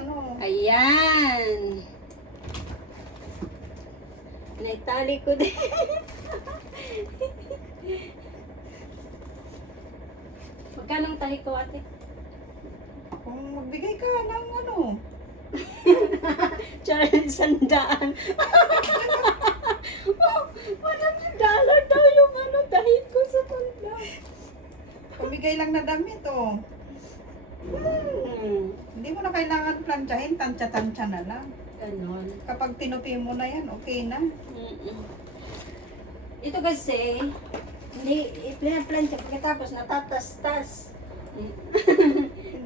ano. Ayan. Naitali ko din. Magkano ang tahi ko, ate? Kung magbigay ka ng ano. Charot, $100. Oh, $100 daw yung ano, tahi ko sa tanda. Pamigay lang na damit, oh. Hindi mo na kailangan plantsahin, tansya-tansya na lang. Ganon. Kapag tinupi mo na yan, okay na. Ito kasi, hindi, pinaplansya pagkatapos natatastas.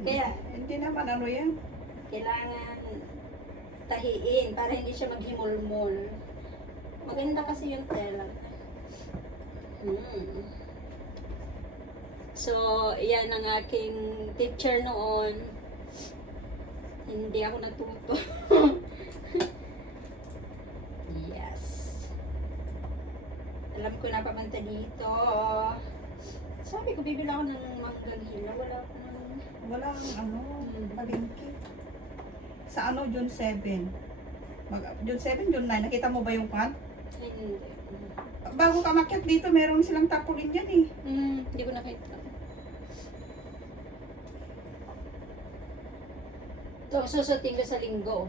Kaya, Hindi naman ano yan. kailangan tahiin para hindi siya maghimulmol. Maganda kasi yung tela. So, yan ang aking teacher noon. Hindi ako natuto. Yes. Alam ko na pamanta dito. Sabi ko, bibili ako ng manggang hila. Wala ako ng... Walang ano, palengke. Sa ano, June 7. June 7, June 9. Nakita mo ba yung pan? Hindi. Bago ka makyat dito, meron silang tapulin yan eh. Hindi ko nakita. Ito, susuting ko sa linggo.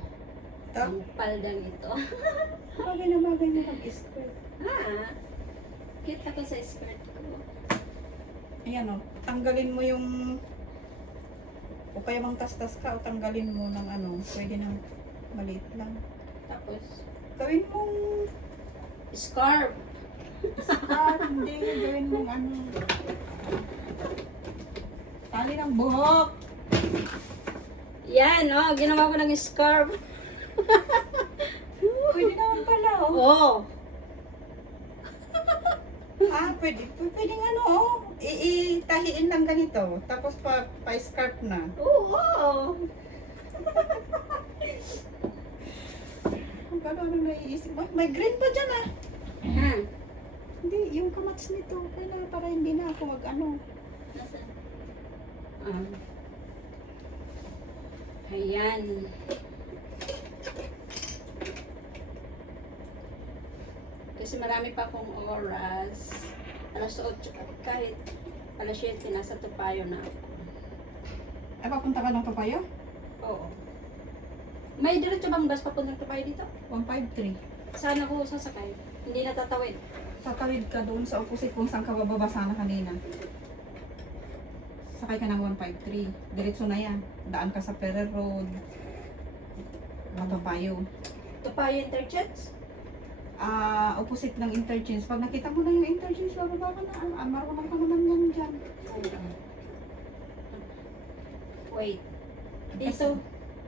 Ito, Ang paldang ito. bagay na mag-skirt. Cute ako sa skirt ko. Ayan o, tanggalin mo yung... O kaya mang tas-tas ka o tanggalin mo ng ano, pwede nang maliit lang. Tapos, Gawin mong scarf. scarf, hindi. Gawin mong ano. Tali ng buhok. Yan, oh, ginawa ko ng scarf. Pwede naman pala oh. Oh. Pwede ano oh. Itahiin lang ganito. Tapos pa-scarf na. Oo. Kung paano naiisip. May green pa dyan ah. Ha? Hindi, yung kamats nito. Kaya para hindi na ako mag-ano. Nasaan? Ayan. Kasi marami pa akong oras. Alas 8, kahit alas 7, nasa Topayo na ako. Ay, papunta ka ng Topayo? Oo. May diretso bang bus papuntang Topayo dito? 153. Saan ako sasakay? Hindi natatawid. Tatawid ka doon sa opposite kung saan ka bababa sana kanina. Sakay ka ng 153. Diretso na yan. Daan ka sa Ferrer Road. Matopayo. Topayo Interchange? Opposite ng interchange. Pag nakita mo na yung interchange, bababa ka na. Marunong ka naman yan dyan. Wait. Dito,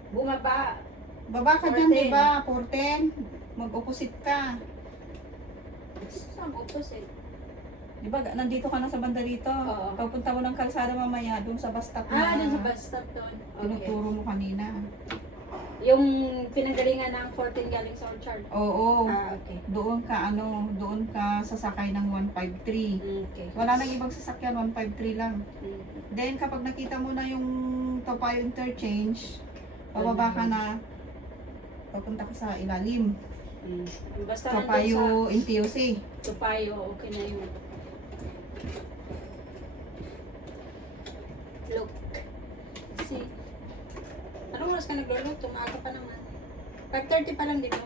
bumaba. Baba ka dyan, 410. di ba? 410. Mag-opposite ka. Saan opposite? Di ba, nandito ka na sa banda dito. Oo. Pagpunta mo ng kalsada mamaya, doon sa bus stop na Dun sa bus stop doon. Okay. tinuturo mo kanina. Yung pinanggalingan ng 14 galing sa Orchard. Oo. Okay. Doon ka sasakay ng 153. Okay. Wala nang ibang sasakyan, 153 lang. Mm. Then kapag nakita mo na yung Topayo Interchange, bababa ka na, papunta ka sa ilalim. Basta nandun Topayo NTUC. sa Topayo, okay na yun. Look. See. Anong oras ka nagluluto? Maaga pa naman. 5:30 pa lang, di ba?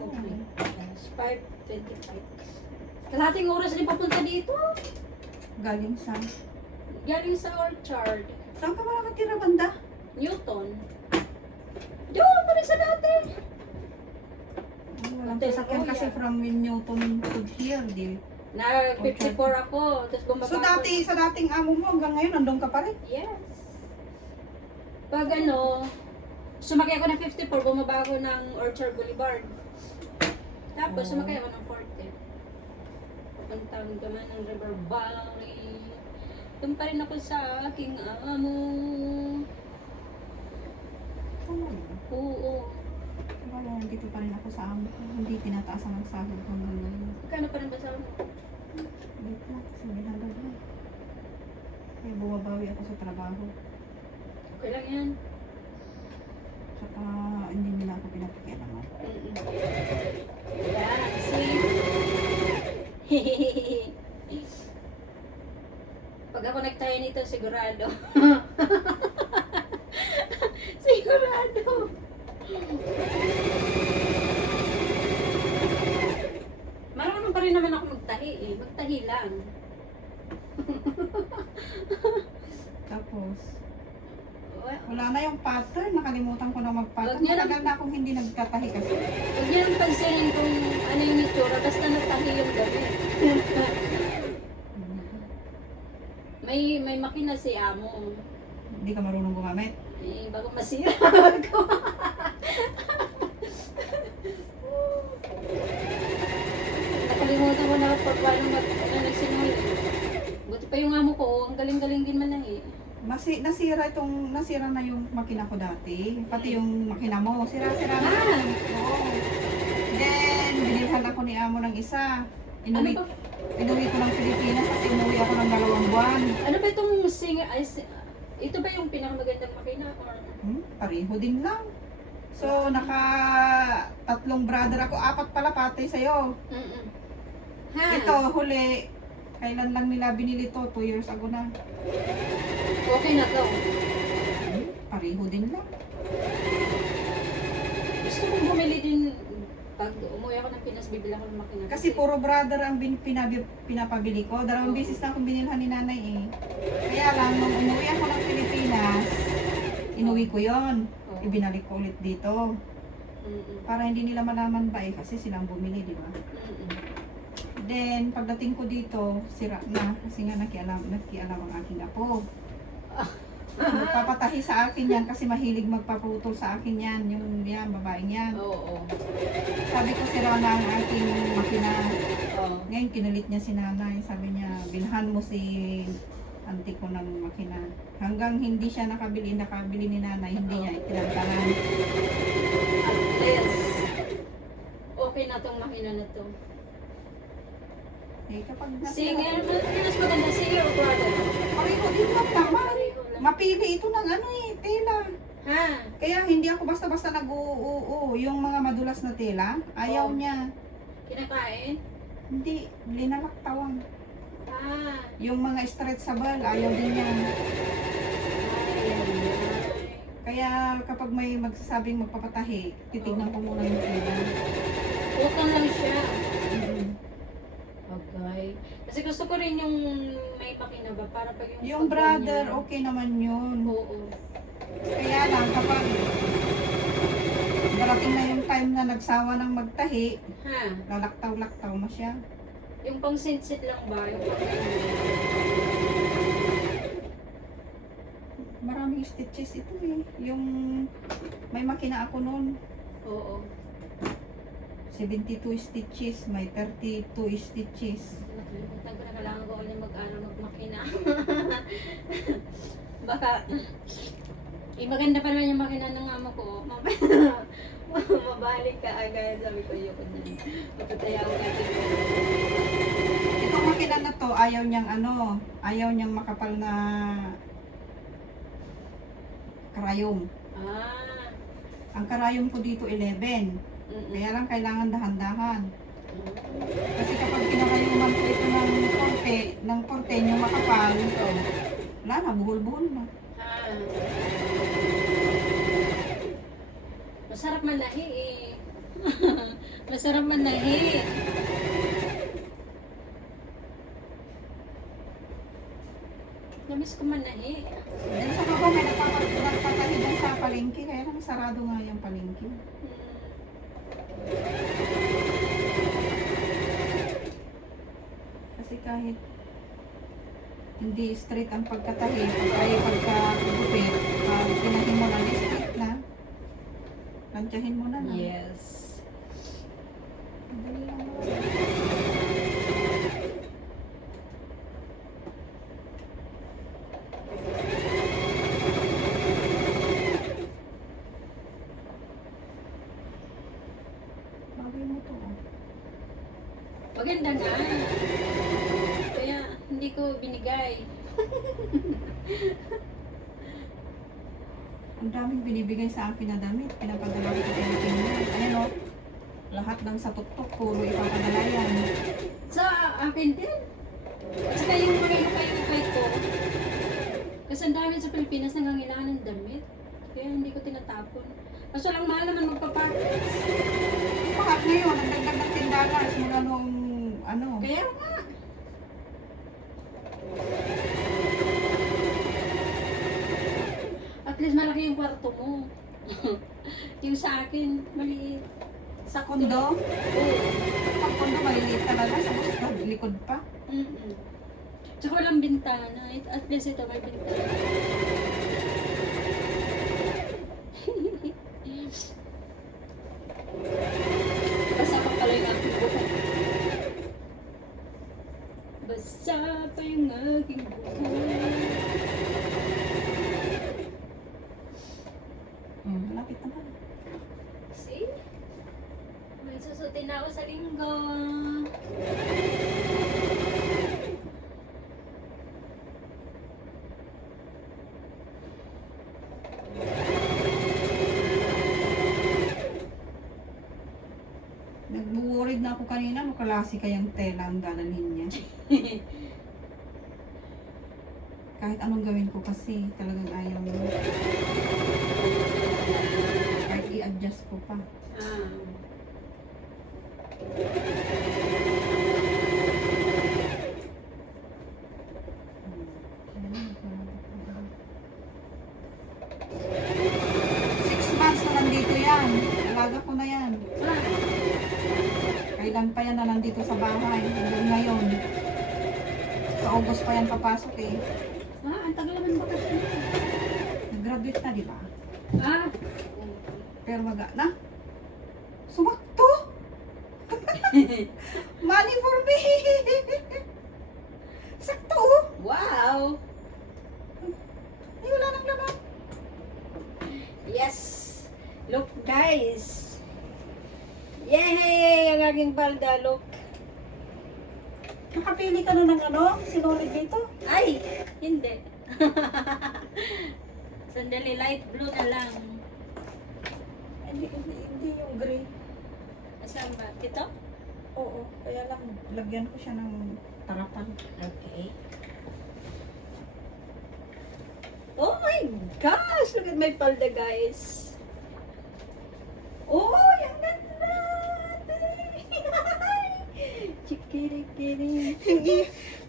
Okay. 5:25. Kalahating oras din papunta dito. Galing sa... Galing sa Orchard. Saan ka ba nakatira, banda? Newton. Doon pa rin sa dati. Walang Hotel sasakyan kasi Royal. from Newton to here, di. Na 54 ako. Tapos bumaba So ako. sa dating amo mo, hanggang ngayon, nandun ka pa rin? Yes. Pag ano, sumakay ako ng 54, bumaba ako ng Orchard Boulevard. Tapos Oo. sumakay ako ng 40. Papuntang gaman ng River Valley. Doon pa rin ako sa aking amo. Oo. Wala, nandito pa rin ako sa amo ko. Hindi tinataasan ng sahod hanggang ngayon. Kano pa rin ba sa amo? Dito lang, kasi may hanggang na. May bumabawi ako sa trabaho. Okay lang yan. dito, sigurado. Sigurado. Marunong pa rin naman ako magtahi eh. Magtahi lang. Tapos, Wa- wala na yung pattern. Nakalimutan ko na mag-pattern. Wag niyo na- Matagal na akong hindi nagtatahi kasi. Huwag niyo nang pansinin kung ano yung itsura, basta natahi yung gabi. may makina si amo. Hindi ka marunong gumamit. Eh, bago masira ako. Nakalimutan ko na pag paano nagsinungaling. Buti pa yung amo ko, ang galing-galing din manahi. Nasira na yung makina ko dati. Pati yung makina mo, sira-sira na. Ah! Oo. Then, binilhan ako ni amo ng isa. Ano ba? Inuwi ko ng Pilipinas kasi umuwi ako ng 2 buwan. Ano ba itong singer? Ito ba yung pinakamagandang makina? Or... Pareho din lang. So, 3 brother ako. 4 pala patay sa'yo. Mm-mm. Ha? Ito, huli. Kailan lang nila binili to? 2 years ago na. Okay na to. Pareho din lang. Gusto kong bumili din. Pag umuwi ako ng Pinas, bibili ako ng makina. Kasi puro brother ang pinapabili ko. 2 beses na akong binilhan ni nanay eh. Kaya lang, nung umuwi ako ng Pilipinas, inuwi ko yon. Oo. Ibinalik ko ulit dito. Mm-mm. Para hindi nila malaman ba eh, kasi silang bumili, di ba? Mm-mm. Then, pagdating ko dito, sira na. Kasi nga nakialam ang aking apo. Magpapatahi sa akin yan kasi mahilig magpaputol sa akin yan. Yung yan, babaeng yan. Oo. Sabi ko, sira na ang aking makina. Oo. Ngayon, kinulit niya si nanay. Sabi niya, bilhan mo si auntie ko ng makina. Hanggang hindi siya nakabili ni nanay, hindi niya itinantanan. At least, okay na tong makina na to. Eh, kapag Singer, mas maganda singer o brother? pareho din lang naman. Pareho lang. Mapili ito ng ano eh, tela. Ha? Kaya hindi ako basta-basta nag-uuu. Yung mga madulas na tela, ayaw Oo. niya. Kinakain? Hindi, linalaktawan. Ah. Yung mga stretchable, ayaw din niya. Kaya kapag may magsasabing magpapatahi, titignan ko muna yung tela. Utang lang siya. Mm. Okay. Kasi gusto ko rin yung may makina ba para pag Yung brother, okay naman yun. Oo. Kaya lang, kapag darating na yung time na nagsawa ng magtahi, Ha? lalaktaw-laktaw mo siya. Yung pang sit lang ba? Yung pang Maraming stitches ito eh. Yung may makina ako noon, Oo. 72 stitches, may 32 stitches. Nakalimutan ko na kailangan ko ulit magmakina. Baka, maganda pa naman yung makina ng amo ko. Mabalik ka agad. Sabi ko, yun na. Magpatayaw natin. Itong makina na to, ayaw niyang makapal na karayom. Ah. Ang karayom ko dito 11. Mm-mm. Kaya lang kailangan dahan-dahan. Kasi kapag pinakayuman ko ito ng porte, yung makapal, wala na, buhol-buhol na. Ah. Masarap manahi eh. Masarap manahi. Namiss ko manahi. Dahil sa baba may nagpapatahi dyan sa palengke, kaya lang sarado nga yung palengke. Kasi kahit hindi straight ang pagkatahi, pagkagupit, pag tinahin mo na, straight na. Lansyahin mo na na. Yes. Madali lang naman. Bagay mo to. Oh. Maganda nga. Kaya hindi ko binigay. Ang daming binibigay sa akin na damit. Pinapadala ko sa Pilipinas. Ayan o. Lahat ng sa tuktok, puro ipapadala yan. Sa akin din. At saka yung mga ko, Kasi ang dami sa Pilipinas nangangailangan ng damit. Kaya hindi ko tinatapon. Kaso lang mahal naman magpa-parties. Bakit ngayon, ang dagdag ng $10 mula nung ano. Kaya nga. At least malaki yung kwarto mo. Yung sa akin, maliit. Sa kondo, Oo. ang kondo maliliit talaga, sa likod pa. Mm-mm. Tsaka walang bintana. At least ito may bintana. Basta pa pala yung aking buhok. Basta pa yung aking buhok. Malapit na pala. See? May susutin na ako sa linggo. Nagbuworried na ako kanina, makalasi kayang tela ang dadalhin niya. Kahit anong gawin ko kasi talagang ayaw niya. Kahit i-adjust ko pa. Ah. Six months na nandito yan. Alaga ko na yan. Kailan pa yan na nandito sa bahay. Hanggang ngayon. Sa August pa yan papasok eh. Ang tagal naman bakasyon. Nag-graduate na, di ba? Ah. Pero na. Sumakto! Money for me! Sakto oh! Wow! Ay, wala nang laman. Yes! Look guys! Yay! Ang aking palda, look. Nakapili ka na ng ano? Sinulid dito? Ay! Hindi. Sandali, light blue na lang. Hindi yung gray. Asan ba? Ito? Oo, kaya lang lagyan ko siya ng tarapan. Okay. Oh my gosh! Look at my palda, guys. Oh, ang ganda! Chikirikiri. Hindi,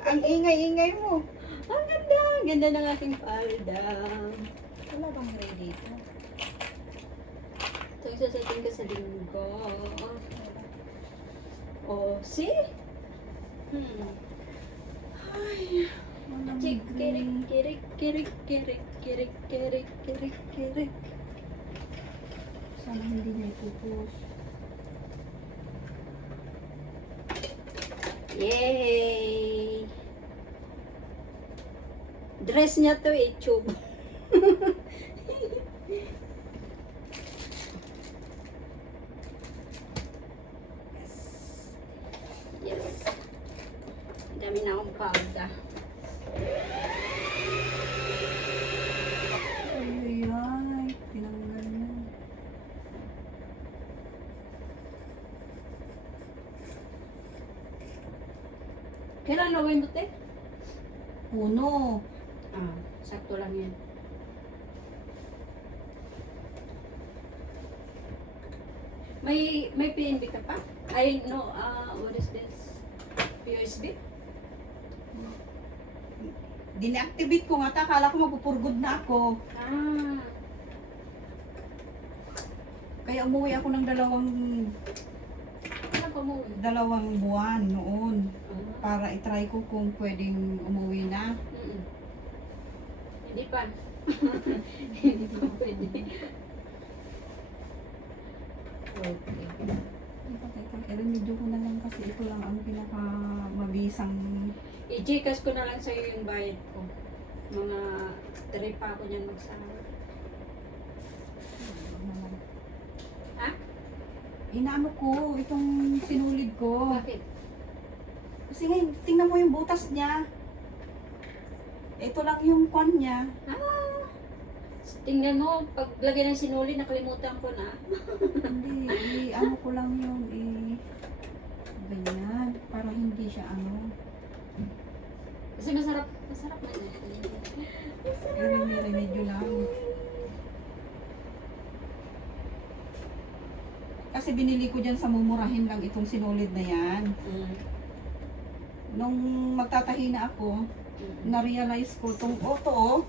ang ingay-ingay mo. Ang ganda! Ang ganda ng aking palda. Wala bang gray dito? Ito yung sasatin ko sa linggo. Oh, see? Ay, walang Kirik, gray. kirik, kirik, kirik, kirik, kirik, kirik, kirik. Sana hindi niya ipupus. Yay! Dress niya to eh, tube. Yes. Yes. Ang dami na akong palda. Ay, tinanggal na. Kailan gawin mo, te? Puno. Ah, sakto lang yan. May PNB ka pa? I know, what is this? USB? Dine-activate ko nga, akala ko mapupurgod na ako. Ah, Kaya umuwi ako ng ano pa mo? dalawang buwan noon. Ah, Para itry ko kung pwedeng umuwi na. Hindi pa. Hindi pa pwede. Okay. I-remedyo ko na lang kasi ito lang ang pinakamabisang. I-Gcash ko na lang sa'yo yung bayad ko. Mga 3 pa ako niyan magsama. Ha? Inaano ko, itong sinulid ko. Bakit? Kasi ngayon, tingnan mo yung butas niya. Ito lang yung kwan niya. Ah! Tingnan mo, paglagay ng sinuli, nakalimutan ko na. Hindi, ano ko lang yun, ganyan. Para hindi siya ano. Kasi masarap Masarap na yan. Pero may remedyo lang. Kasi binili ko dyan sa mumurahin lang itong sinulid na yan. Mm. Nung magtatahi na ako, na-realize ko itong auto,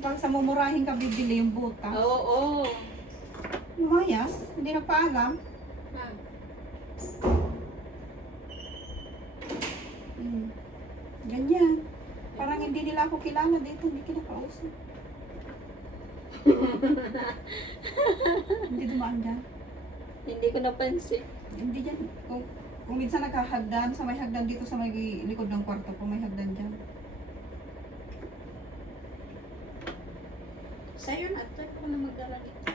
pag sa mumurahin ka bibili yung butas. Oo. Lumayas, hindi nagpaalam. Ha. Ganyan. Parang hindi nila ako kilala dito, hindi kinakausap. Hindi dumaan dyan. Hindi ko napansin. Hindi dyan. Kung minsan naghahagdan, sa may hagdan dito sa may likod ng kwarto ko, may hagdan dyan. Sa'yo na, try ko na magdala dito.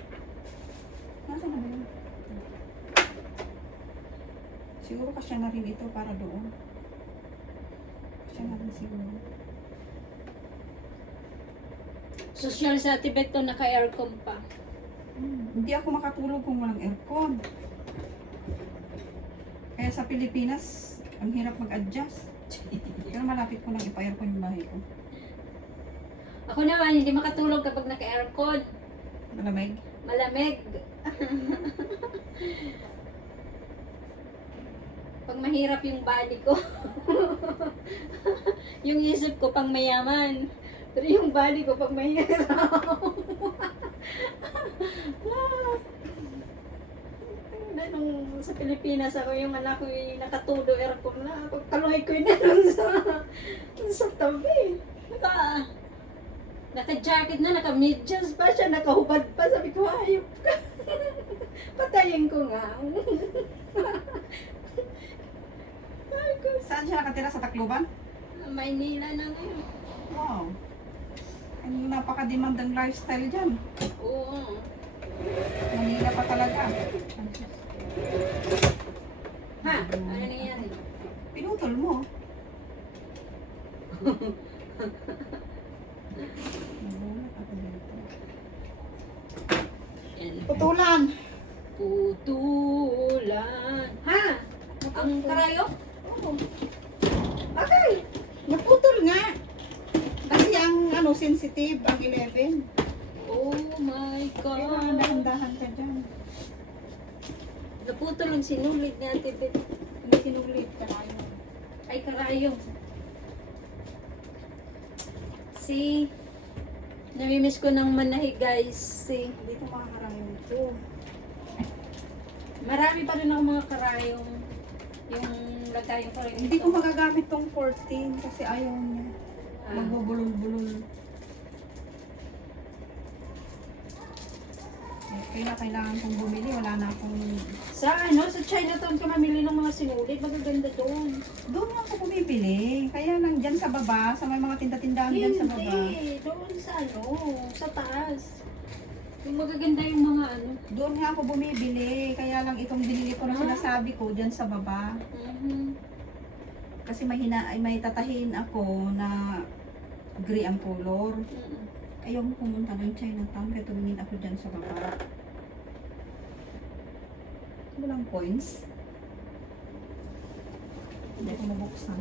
Nasaan na ba yun? Siguro kasya na rin ito para doon. Kasya na rin siguro. Social sa Tibet to, naka-aircon pa. Hindi ako makatulog kung walang aircon. Kaya sa Pilipinas, ang hirap mag-adjust. Pero malapit ko lang ipa-aircon yung bahay ko. Ako naman, hindi makatulog kapag naka-aircon. Malamig. Malamig. Pag mahirap yung body ko. Yung isip ko pang mayaman. Pero yung body ko pag mahirap. Nung sa Pilipinas ako, yung anak ko yung nakatudo aircon na. Pagkaluhay ko yun sa tabi. Naka-jacket na, naka-medyas pa siya, nakahubad pa. Sabi ko, hayop ka. Patayin ko nga. Sabi ko, Saan siya nakatira? Sa Tacloban? Maynila na ngayon. Wow. Ang napaka-demandang lifestyle dyan. Oo. Manila pa talaga. Ha? Ano nangyayari? Pinutol mo. Nagulat ako dito. Yan. Putulan. Putulan. Ha? Ang karayo? Oo. Bakit? Naputol nga. Kasi ang sensitive, ang 11. Oh my Kaya God. dahan-dahan ka dyan. Naputol ang sinulid ni Ate Beth. Hindi sinulit ka tayo. Ay, karayo. See? Namimiss ko ng manahi, guys. See? Dito makakarayon ito. Marami pa rin ako mga karayong. Yung lagay ko rin. Hindi ko magagamit tong 14 kasi ayaw niya. Magbubulol-bulol. Kaya kailangan kong bumili. Wala na akong... Sa Chinatown ka mamili ng mga sinulid. Magaganda doon. Doon nga ako bumibili. Kaya lang dyan sa baba, sa may mga tinda-tindahan dyan sa baba. Hindi. Doon sa sa taas. Yung magaganda yung mga Doon nga ako bumibili. Kaya lang itong binili ko na sinasabi ko dyan sa baba. Kasi may tatahin ako na gray ang color. Ayaw mo pumunta ng Chinatown kaya tumingin ako dyan sa baba. Walang coins. Hindi ko mabuksan.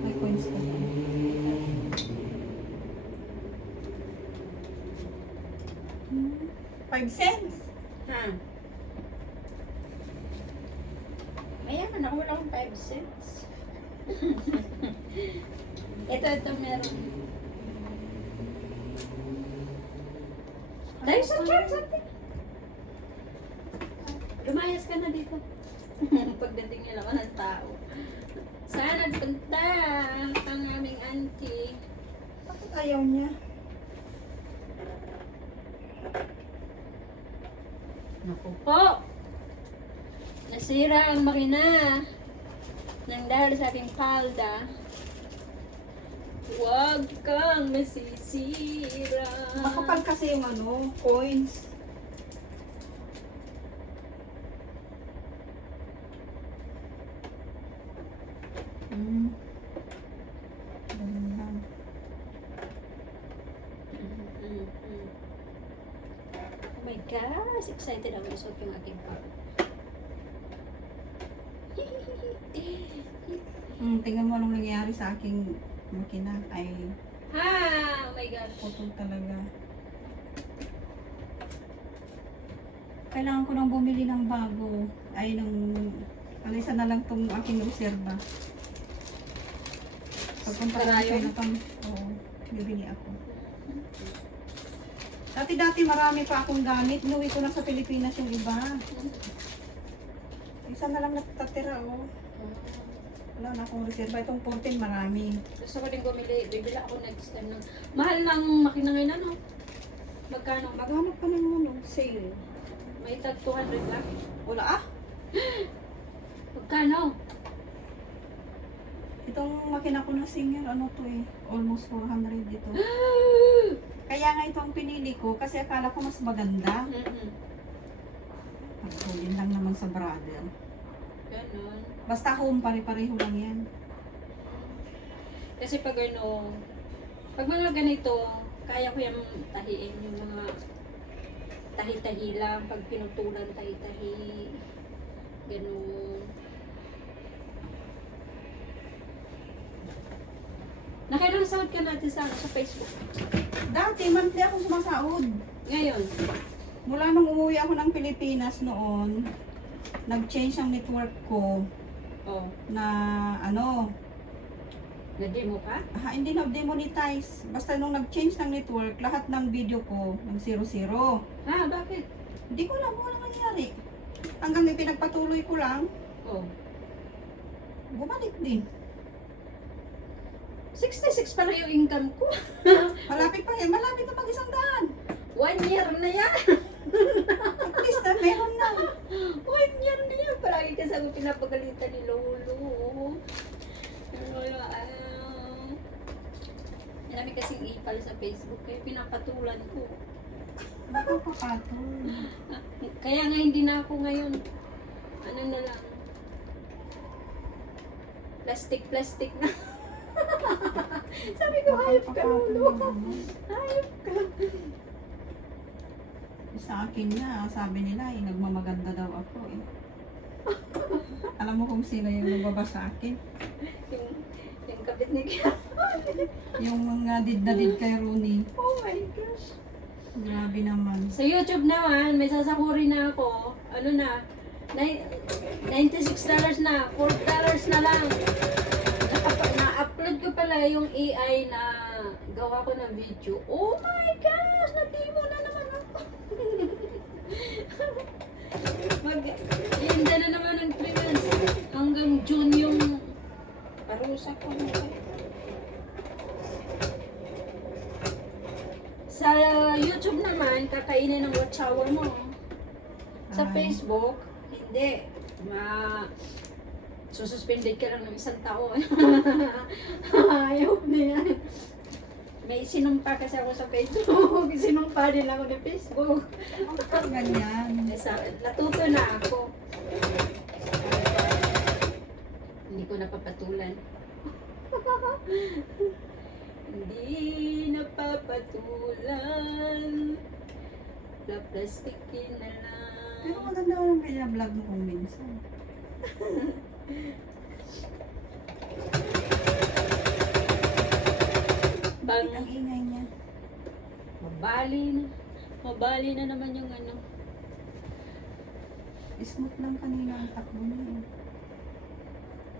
May coins ko. 5 cents. Ha? Mayaman ako, wala akong 5 cents. ito meron. Dahil sa church, ate. Lumayas ka na dito. Pagdating niya naman ng tao. Saan nagpunta ang aming auntie? Bakit ayaw niya? Naku po! Nasira ang makina nang dahil sa aking palda. Huwag kang masisira. Makapal kasi yung coins. Ganun lang. Oh my gosh! Excited ako isuot yung aking pag. Tingnan mo anong nangyari sa aking makina. Ay, Ha! Oh my gosh. putol talaga. Kailangan ko nang bumili ng bago. Ay, alisan na lang tong aking reserva. Pagpunta ko Karayon? na pang, oo, bibili ako. Dati marami pa akong gamit. Inuwi ko na sa Pilipinas yung iba. Isa na lang natatira, oh. Wala na akong reserva. Itong 14 marami. Gusto ko din bumili. Bibila ako next time ng... Mahal ng makina ngayon, ano? Magkano? Maghanap ka ng ano, sale. May tag 200 lang. Wala ah. Magkano? Itong makina ko na Singer, ano to eh. Almost 400 dito. Kaya nga ito ang pinili ko kasi akala ko mas maganda. Pagkulin lang naman sa brother. Ganon. Basta home, pare-pareho lang yan. Kasi pag ano, pag mga ganito, kaya ko yung tahiin, yung mga tahi-tahi lang, pag pinutulan tahi-tahi, ganon. Nakailang sahod ka natin sa Facebook? Dati, monthly ako sumasahod. Ngayon, Mula nung umuwi ako ng Pilipinas noon, nag-change ang network ko oh, na ano, na-demo ka? hindi na demonetize. Basta nung nag-change ng network, lahat ng video ko ng 00. Ha, bakit? Hindi ko alam kung ano nangyari. Hanggang may pinagpatuloy ko lang, Oh, bumalik din. 66 pala yung income ko. Malapit pa yan, malapit na mag-100. 1 year na yan. At least na meron na. 1 year na yan. Palagi kasi ako pinapagalitan ni Lolo. Lolo, marami kasing ipal sa Facebook kaya pinapatulan ko. Nakakapatol. Kaya nga hindi na ako ngayon. Ano na lang. Plastic na. Sabi ko, hayop ka, Lolo. Hayop ka. Sa akin nga, sabi nila, nagmamaganda daw ako eh. Alam mo kung sino yung nagbaba sa akin? Yung kapit ni Kaya. Yung mga did na did kay Rooney. Oh my gosh. Grabe naman. Sa YouTube naman, may sasakuri na ako. Ano na? $96 na. $4 na lang. Na-upload ko pala yung AI na gawa ko ng video. Oh my gosh! Na-demo na naman ako. Mag-iinda na naman ng 3 months. Hanggang June yung parusa ko. Sa YouTube naman, kakainin ng watch hour mo. Sa Ay. Facebook, hindi. Sususpended ka lang ng 1 taon. Ayaw na yan. May sinumpa kasi ako sa Facebook. Sinumpa din ako ng Facebook. Ang ganyan. Natuto na ako. Hindi ko napapatulan. Hindi napapatulan. Plastikin na Pero lang. maganda ko ng vlog mo kung minsan. Bang, Ang ingay niya. mabali na. Mabali na naman yung ano. Smooth lang kanina ang takbo niya eh.